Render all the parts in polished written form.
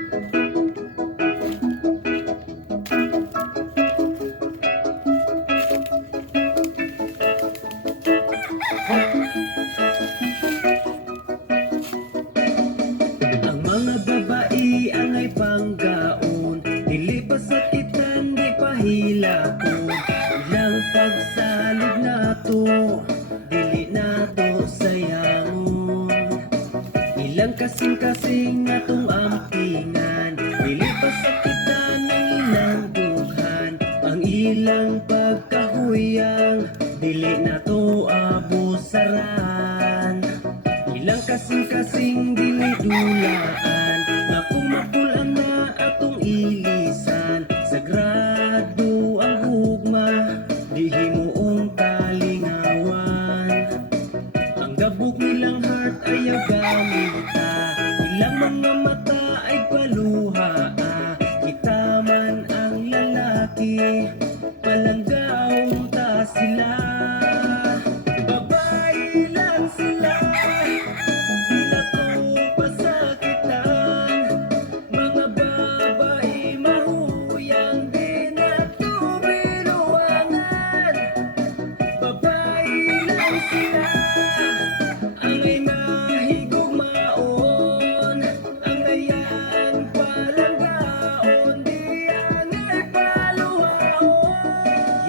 Ang mga babae angay panggaon, dili pa sakitan, di pa hilakon. Ilang pagsalog nato, dili nato sayangon. Ilang kasing-kasing natong ampingan, dili pa sakitan ang ilang dughan. Ang ilang pagkahuyang, dili nato abusaran. Ilang kasing-kasing dili dulaan, nga kung mapulan na atong ilisan. Sagrado ang hugma, di himuong kalingawan. Ang gabok nilang heart ayaw gamita, ilang mga mata ay paluha. Kita man ang lalaki, palanggaong ta sila. Babae lang sila, di na to pasakitan. Mga babae mahuyang, di na to binuangan. Babae lang sila, angay mahigugmaon. Ang ayan palanggaon, di angay paluhaon.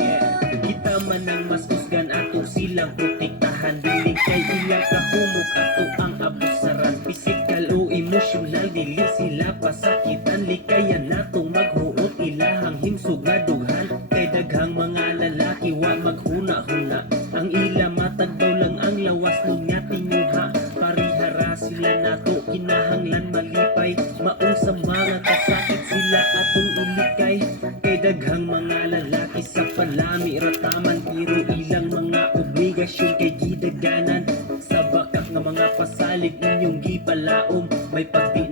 Yeah, kita man ang mas kusgan ato silang protektahan. Dili kay ilang kahumog ato ang abusaran. Physical o emotional, dili sila pasakitan. Likayan natong maghuot ilahang himsog nga dughan. Kay daghang mga lalaki wa maghuna-huna. Ang ila matagbaw lang ang lawas niya tinuha. Parihara sila nato kinahanglan malipay. Maong sa mga kasakit sila atong ilikay. Kay daghang mga lalaki sa palami rataman, pero ilang mga obligasyon kay gidaganan. Sa bakak nga mga pasalig inyong gipalaom, may pagdi